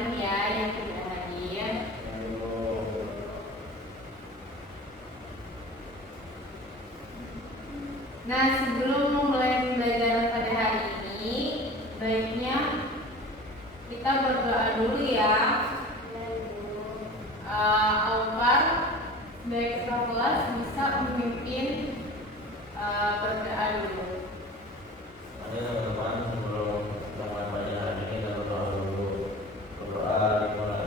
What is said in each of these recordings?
kemarin ya yang sudah hadir. Nah, sebelum memulai pembelajaran pada hari ini, baiknya kita berdoa dulu ya. Agar sebagai ketua kelas bisa memimpin berdoa dulu. Ada teman-teman sebelum kita mulai pelajaran ini kita berdoa dulu. Berdoa dimulai.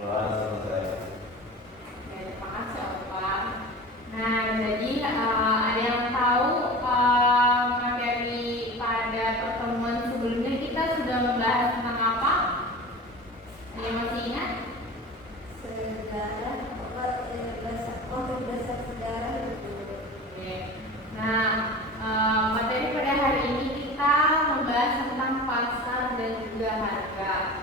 Doa selesai. Terima kasih Opa. Nah, jadi ada yang tahu materi pada pertemuan sebelumnya kita sudah membahas tentang apa? Ada yang masih ingat? Sejarah berdasar sejarah itu. Oke. Nah, materi pada hari ini kita membahas tentang pasar dan juga harga.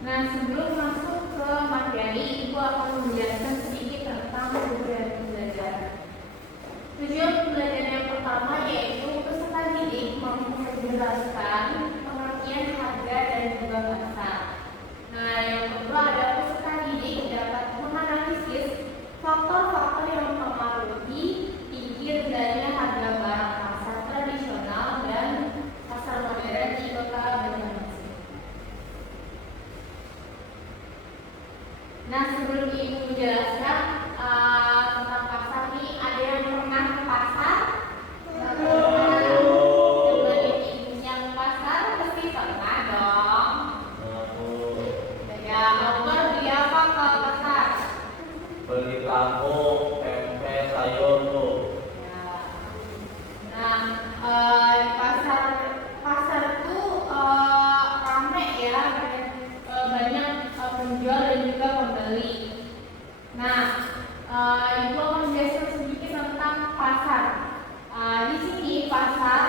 Nah, sebelum masuk ke materi, Ibu akan menjelaskan sedikit tentang tujuan pembelajaran. Tujuan pembelajaran yang pertama yaitu peserta didik mampu menjelaskan pengertian harga dan juga pasar. Nah, yang kedua adalah peserta didik dapat menganalisis faktor-faktor yang mempengaruhi tinggi rendahnya harga barang pasar tradisional dan pasar modern di kota Banjarmasin. Nah, sebelum Ibu menjelaskan tentang pasar nih, ada yang pernah ke pasar? Dengan ibunya ke pasar pasti pernah dong. Ya, Akbar beli apa ke pasar? Beli kangkung, tempe, sayur tuh. Ya. Nah, di pasar itu rame ya, banyak penjual dan juga pembeli. Nah, Ibu akan menjelaskan sedikit tentang pasar. Di sini pasar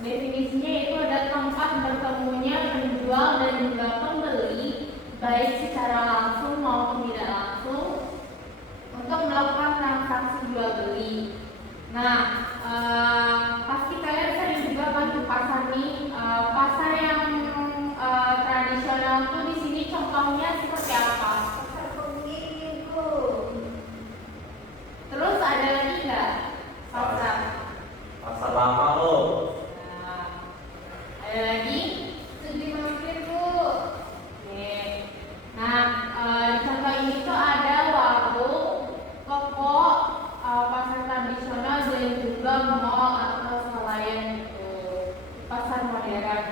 definisinya itu ada tempat bertemunya penjual dan juga pembeli, baik secara langsung maupun tidak langsung, untuk melakukan transaksi jual beli. Nah, pasti kalian sering juga kan ke pasar nih. Pasar yang tradisional tuh di sini contohnya seperti apa? Pasar pemilik Bu. Terus ada lagi nggak pasar? Pasar lama loh. Nah, ada lagi? Studi mampir Bu. Oke. Nah, di contoh ini tuh ada warung, toko, pasar tradisional dan juga mall atau swalayan gitu, pasar modern.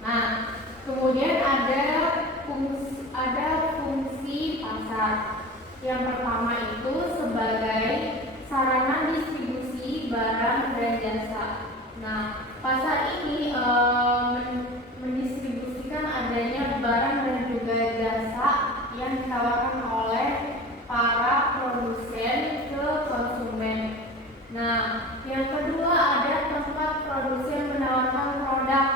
Nah, kemudian ada fungsi pasar. Yang pertama itu sebagai sarana distribusi barang dan jasa. Nah, pasar ini mendistribusikan adanya barang dan juga jasa yang ditawarkan oleh para produsen ke konsumen. Nah, yang kedua ada tempat produsen menawarkan produk.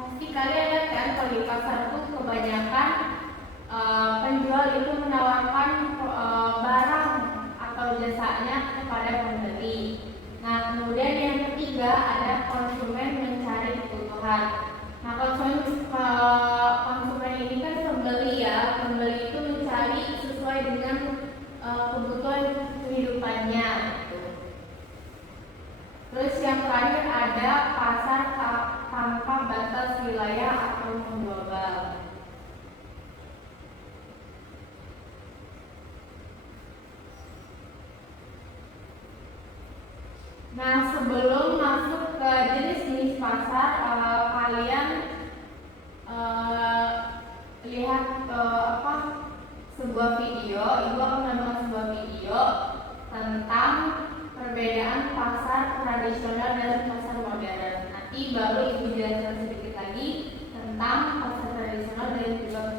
Pasti kalian lihat kan kalau di pasar tuh kebanyakan penjual itu menawarkan barang atau jasanya kepada pembeli. Nah, kemudian yang ketiga ada konsumen mencari kebutuhan. Nah, konsumen ini kan pembeli ya. Pembeli itu mencari sesuai dengan kebutuhan kehidupannya. Gitu. Terus yang terakhir ada pasar tanpa batas wilayah atau global. Nah, sebelum masuk ke jenis-jenis pasar, kalian lihat sebuah video. Ibu akan menonton sebuah video tentang perbedaan pasar tradisional dan pasar modern. Nanti baru Ibu jelaskan sedikit lagi tentang pasar tradisional dan juga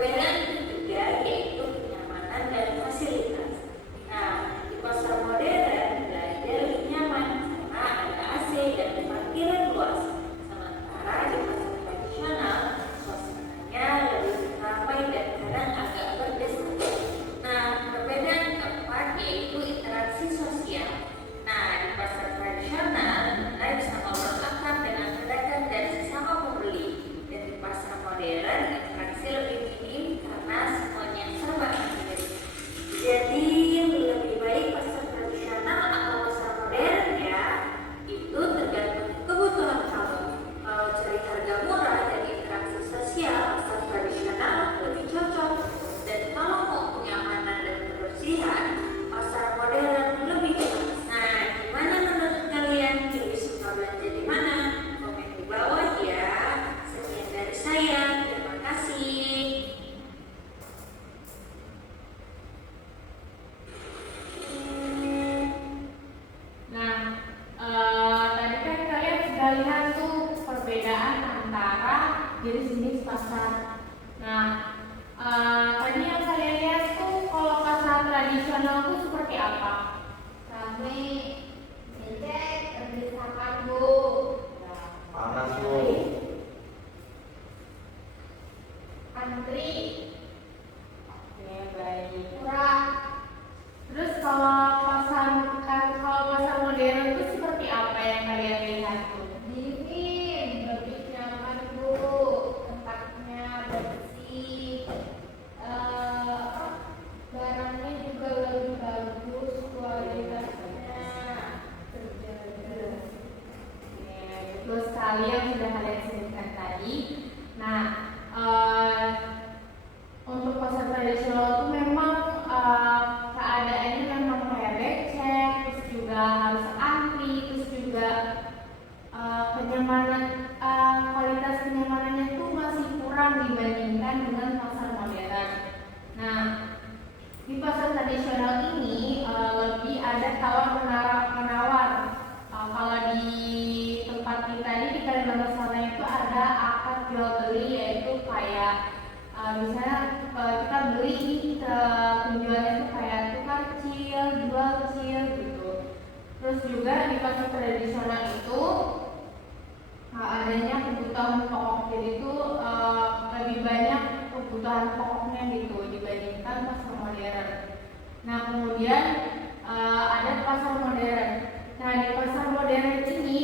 perbedaan itu juga yaitu kenyamanan dan fasilitas. Nah, di pasar modern belanja lebih nyaman karena ada AC dan parkiran luas. Sementara di pasar tradisional suasananya lebih ramai dan kadang agak berdesak. Nah, perbedaan keempat yaitu interaksi sosial. Nah, di pasar tradisional kita bisa ngobrol akrab dengan pedagang dan sesama pembeli. Dan di pasar modern interaksi lebih minim karena semuanya serba mandiri. Jadi lebih baik pasar tradisional atau pasar modern ya? Itu tergantung kebutuhan kamu. Kalau cari harga murah dan interaksi sosial, pasar tradisional lebih cocok. Dan kalau mau kenyamanan dan kebersihan, pasar modern lebih pas. Nah, gimana menurut kalian? Lebih suka belanja di mana? Komen di bawah ya. Sekian dari saya. Terima kasih. Nah, tadi kan kalian sudah lihat tuh perbedaan antara jenis-jenis pasar. Nah, tadi yang kalian lihat tuh kalau pasar tradisional tuh seperti apa? Kami ngecek berdesakan Bu. Panas Bu. Antri. Oke, baik. Murah. Terus kalau pasar modern itu seperti apa yang kalian lihat tuh? Dingin, lebih nyaman Bu. Tempatnya bersih. Barangnya juga lebih bagus kualitasnya. Terjaga. Ya, betul sekali yang sudah kalian sebutkan tadi. Nah, untuk pasar tradisional itu memang keadaannya memang kayak becek, terus juga harus antri, terus juga kualitas kenyamanannya itu masih kurang dibandingkan dengan pasar modern. Nah, di pasar tradisional ini lebih ada tawar menawar. Kalau di tempat kita ini di Kalimantan Selatan itu ada akad jual beli, yaitu kayak misalnya kita beli penjualnya itu kayak tukar kecil, jual kecil gitu. Terus juga di pasar tradisional itu adanya kebutuhan pokok, jadi itu lebih banyak kebutuhan pokoknya gitu dibandingkan pasar modern. Nah, kemudian ada pasar modern. Nah, di pasar modern ini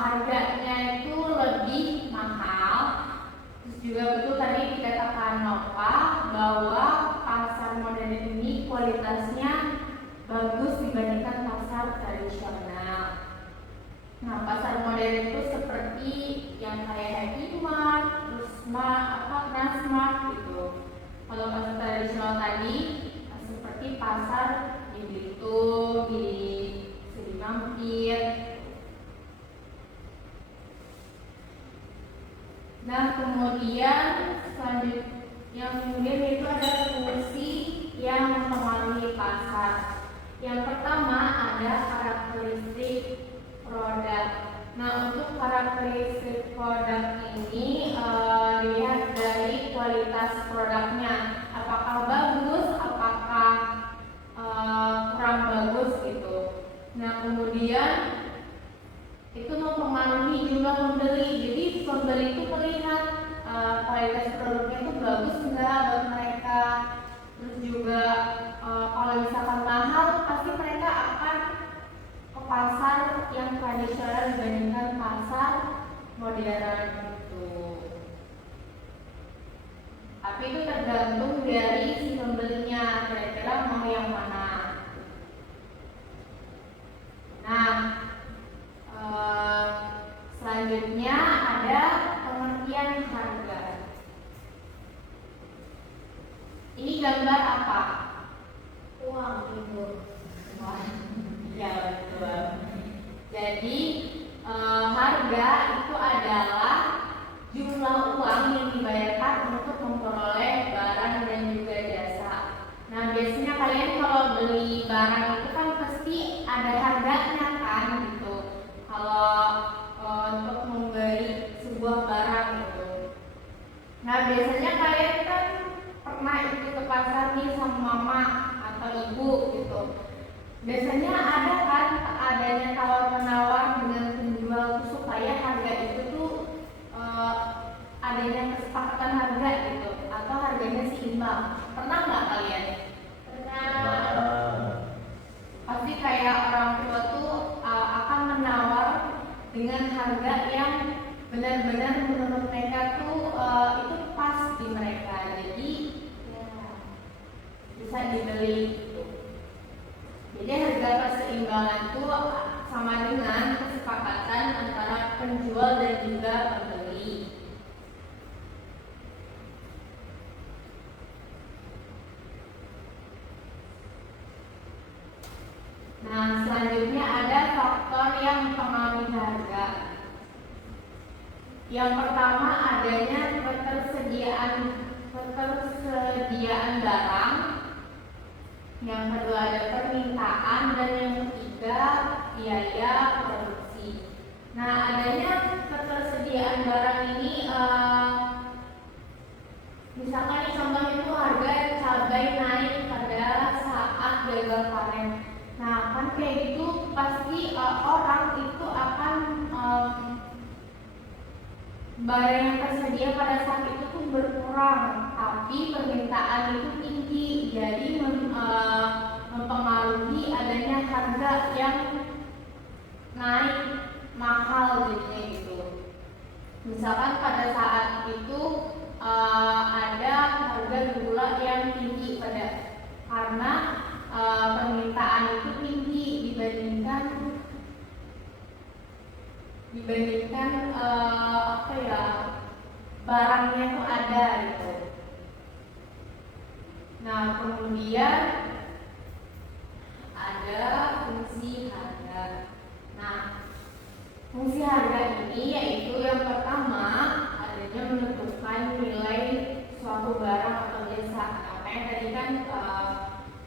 harganya itu lebih mahal. Terus juga betul tadi dikatakan Nova bahwa pasar modern ini kualitasnya bagus dibandingkan pasar tradisional. Nah, pasar modern itu seperti yang kayak Happy Mart, terus Transmart gitu. Kalau pasar tradisional tadi seperti pasar di Belitung, di Seri Mampir. Nah, kemudian kemudian itu ada fungsi yang mempengaruhi pasar. Yang pertama ada karakteristik produk. Nah, untuk karakteristik produk ini dilihat dari kualitas produknya. Apakah bagus, apakah kurang bagus gitu. Nah, kemudian itu mempengaruhi juga pembeli. Jadi pembeli itu melihat kualitas produknya itu bagus enggak buat mereka. Terus juga kalau misalkan mahal, pasti mereka akan ke pasar yang tradisional dibandingkan pasar modern gitu. Tapi itu tergantung dari si pembelinya, kira-kira mau yang mana. Nah, selanjutnya ada pengertian harga. Ini gambar apa? Uang Ibu. Wah, ya betul. Jadi harga itu adalah jumlah uang yang dibayarkan untuk memperoleh barang dan juga jasa. Nah, biasanya kalian kalau beli barang itu kan pasti ada harganya kan gitu. Kalau untuk membeli sebuah barang gitu. Nah, biasanya kalian kan pernah ikut ke pasar nih sama mama atau ibu gitu. Biasanya ada kan adanya tawar-menawar dengan penjual tuh supaya harga itu tuh adanya kesepakatan harga gitu atau harganya seimbang. Pernah nggak kalian? Nah, Pasti kayak orang tua tuh akan menawar dengan harga yang benar-benar menurut mereka tuh itu pas di mereka, jadi ya, bisa dibeli gitu. Jadi harga keseimbangan itu sama dengan kesepakatan antara penjual dan juga pembeli. Nah, selanjutnya ada faktor yang mempengaruhi harga. Yang pertama adanya ketersediaan barang. Yang kedua ada permintaan dan yang ketiga biaya produksi. Nah, adanya ketersediaan barang ini misalkan nih contohnya itu harga cabai naik pada saat gagal panen. Nah, kan kayak gitu pasti orang itu akan barang yang tersedia pada saat itu tuh berkurang, tapi permintaan itu tinggi, jadi mempengaruhi adanya harga yang naik mahal jadinya gitu. Misalkan pada saat itu ada harga gula yang tinggi karena permintaan itu tinggi dibandingkan barangnya tuh ada gitu. Nah, kemudian ada fungsi harga. Nah, fungsi harga ini yaitu yang pertama adanya menentukan nilai suatu barang atau jasa. Nah, yang tadi kan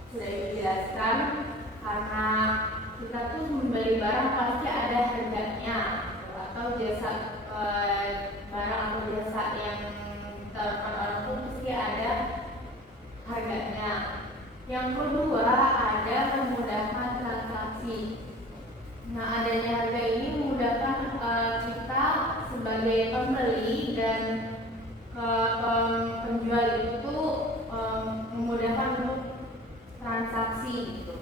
sudah dijelaskan, karena kita tuh membeli barang pasti ada harganya atau jasa barang atau jasa yang ditawarkan orang tuh pasti ada harganya. Yang kedua ada memudahkan transaksi. Nah, adanya harga ini memudahkan kita sebagai pembeli dan penjual itu memudahkan untuk transaksi gitu.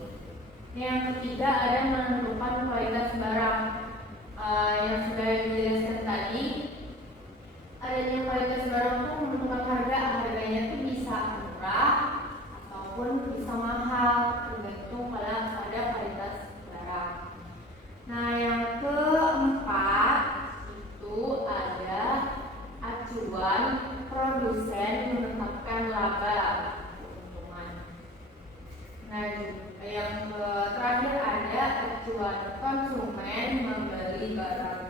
Yang ketiga ada menentukan kualitas barang. Yang sudah dijelaskan tadi, adanya kualitas barang itu menentukan harganya itu bisa murah ataupun bisa mahal tergantung pada kualitas barang. Nah, yang keempat itu ada acuan produsen menetapkan laba keuntungan. Nah, yang terakhir ada acuan konsumen membeli barang.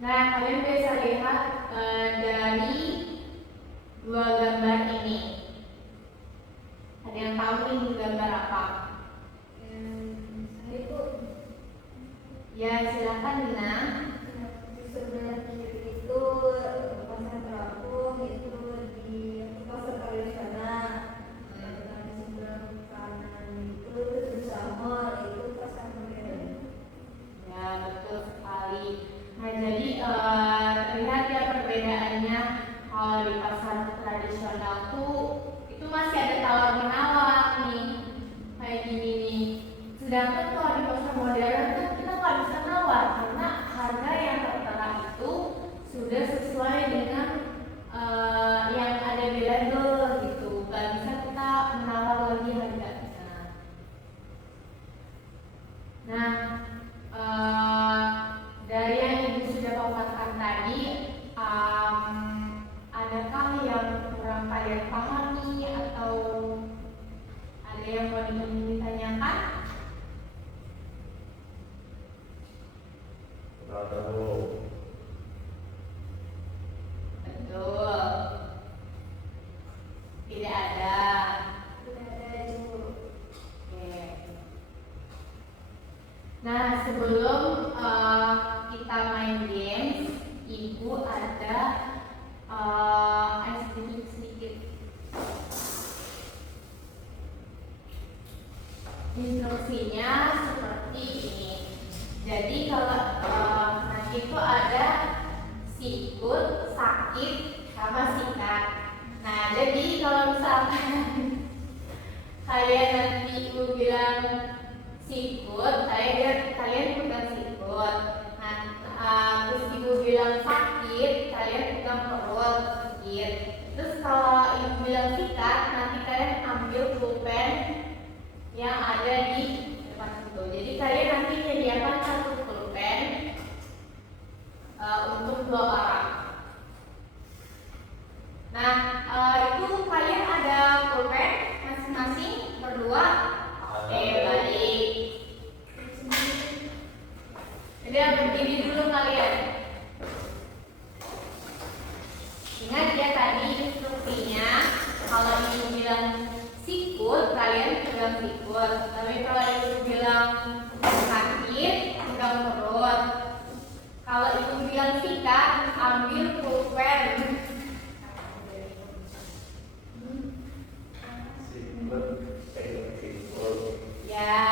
Nah, kalian bisa lihat dari dua gambar ini. Ada yang tahu ini gambar apa? Itu Ya, silakan Dina. di sebelah kiri itu pasar terapung, itu di pasar tradisional. Di sebelah kanan itu Samor, itu pasar modern. Ya, betul sekali. Nah, jadi terlihat ya perbedaannya. Kalau di pasar tradisional tuh itu masih ada tawar menawar nih, kayak gini nih. Sedangkan kalau di pasar modern tuh kita nggak bisa nawar karena harga yang tertera itu sudah sesuai dengan yang ada di label gitu. Gak bisa kita menawar lagi harganya. Nah, dari yang ibu sudah paparkan tadi, adakah yang kurang kalian pahami atau ada yang mau ditanyakan? tahu. Betul. Tidak ada. Tidak ada Ibu. Oke. Nah, sebelum kita main games, Ibu ada sedikit instruksinya seperti ini. Jadi kalau nanti itu ada sikut, sakit, sama sikat. Nah, jadi kalau misalkan kalian nanti Ibu bilang sikut, kalian pegang sikut. Nah, terus Ibu bilang sakit, kalian pegang perut sakit. Terus kalau Ibu bilang sikat, nanti kalian ambil pulpen yang ada di depan situ. Jadi kalian nanti menyediakan satu pulpen untuk 2 orang. Nah, itu kalian ada pulpen masing-masing berdua. Oke, baik. Jadi berdiri dulu kalian. Ingat ya tadi instruksinya, kalau Ibu bilang sikut, kalian pegang sikut. Tapi kalau Ibu bilang sakit, pegang perut. Kalau Ibu bilang sikat, ambil pulpen. Ya,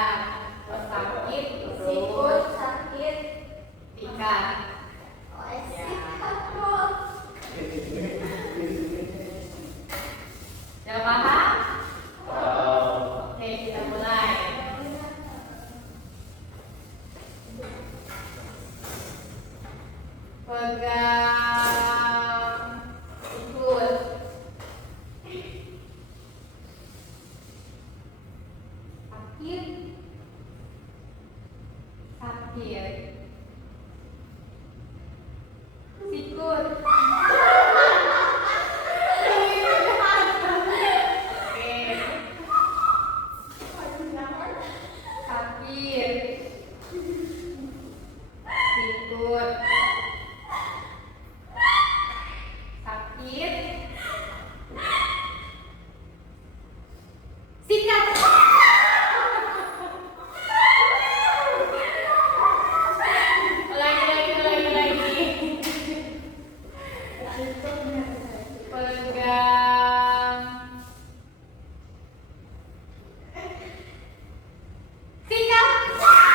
kalau sakit, Sikut sakit. sikat. Sikat bro. Sudah paham? Oke, kita mulai. Pegang sikut. Sakit. Sakit. Sikut. Sakit. Sikut. Sakit. Sikat. Ulangi. Pegang sikat.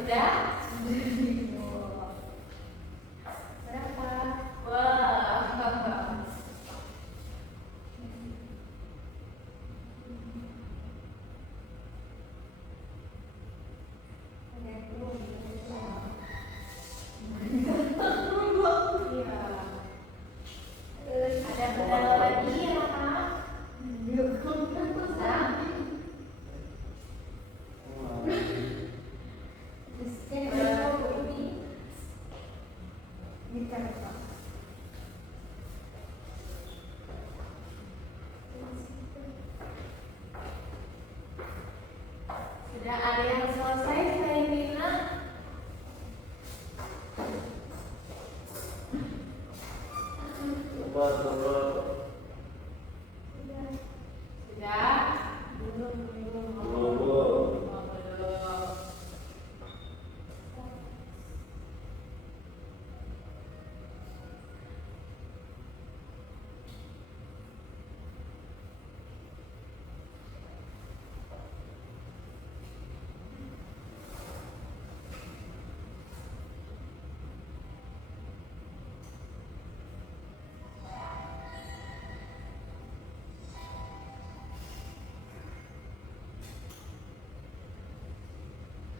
sudah? Berapa? Wah. Ada kendala lagi ya Kak? Nah. Sudah ada yang selesai selain Nina? Coba coba. Sudah? Belum. Belum.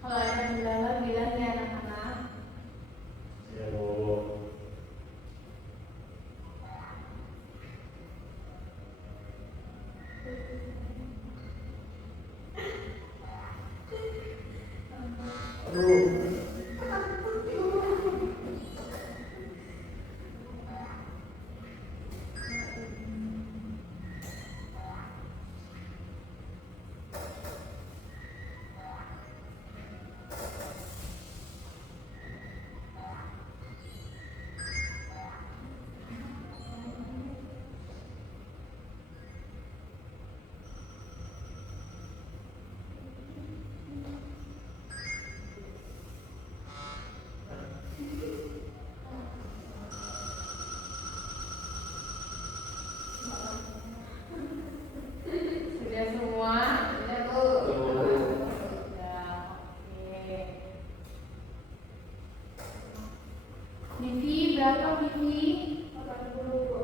Kalau ada kendala bilang ya anak-anak. Ya Bu. Aduh. Sudah semua? Sudah Bu. Sudah. Oke. Vivi berapa Vivi? 80 Bu.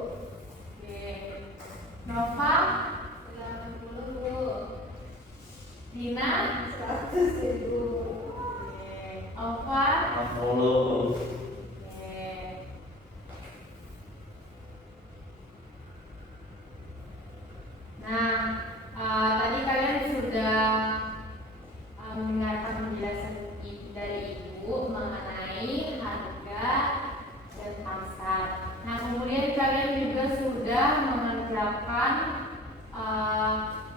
Oke. Nova? 80 Bu. Dina? 100 Bu. Oke. Alfa? 60. Oke. Nah, tadi kalian sudah mendengarkan penjelasan dari Ibu mengenai harga dan pasar. Nah, kemudian kalian juga sudah mengerjakan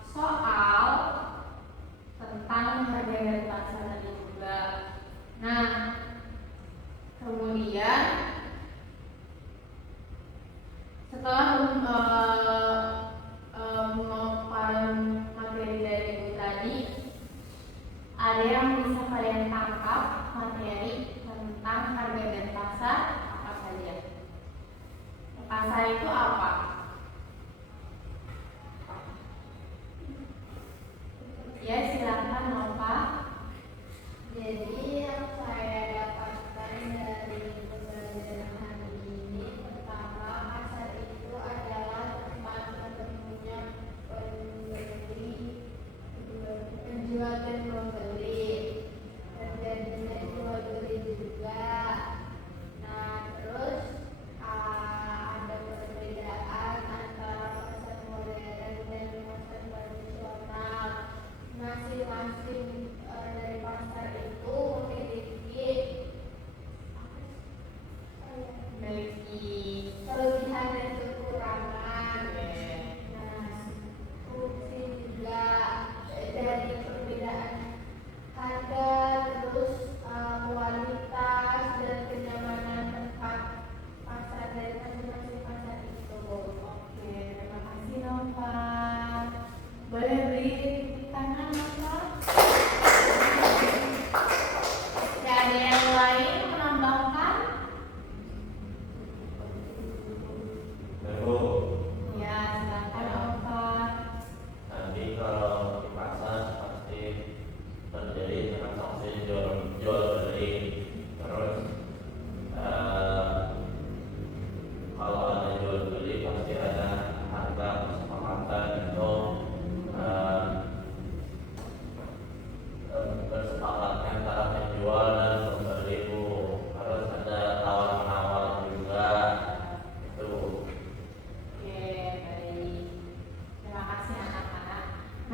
soal tentang harga dan pasar tadi juga. Nah, kemudian setelah memapakan materi dari Ibu tadi, ada yang bisa kalian tangkap materi tentang harga dan pasar apa saja? Pasar itu apa? Ya, silakan Nova. Jadi yang saya dapatkan dari pembelajaran hari ini, pertama pasar itu adalah tempat bertemunya penjual dan pembeli, terjadinya jual beli juga. Nah terus ada perbedaan antara pasar modern dan pasar tradisional. Masing-masing dari pasar itu memiliki kelebihan dan kekurangan. Nah, fungsi juga dari perbedaan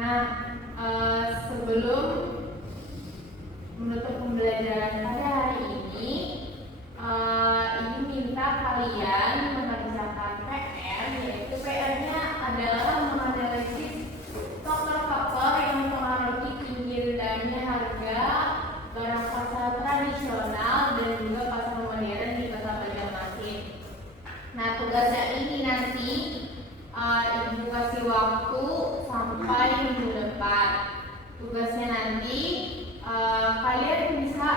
Nah, sebelum menutup pembelajaran pada hari ini minta kalian mengerjakan PR, yaitu PR-nya adalah menganalisis faktor-faktor yang mempengaruhi tinggi rendahnya harga barang pasar tradisional dan juga pasar modern di Kota Banjarmasin. Nah, tugasnya ini nanti Ibu kasih waktu sampai minggu depan. Tugasnya nanti kalian bisa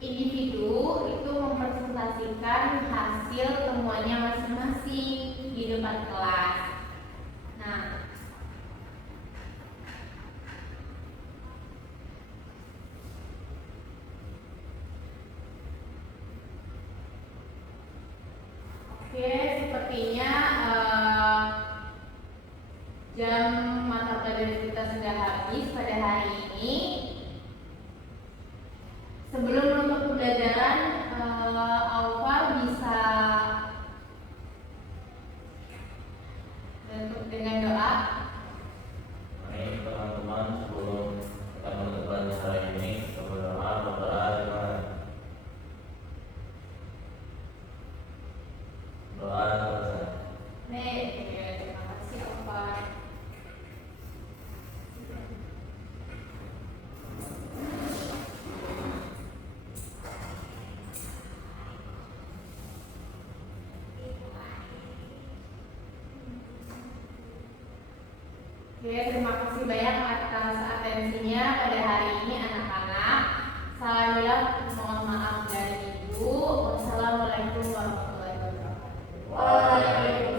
individu itu mempresentasikan hasil temuannya masing-masing di depan kelas. Nah, oke, sepertinya jam mata pelajaran kita sudah habis pada hari ini. Sebelum menutup pembelajaran, Alvar bisa tutup dengan doa. Baik teman-teman, sebelum kita menutup pelajaran ini, kita berdoa dengan doa selesai. Terima kasih Alvar. Oke, terima kasih banyak atas atensinya pada hari ini anak-anak. Saya bilang mohon maaf dari Ibu. Wassalamualaikum warahmatullahi wabarakatuh. Waalaikumsalam.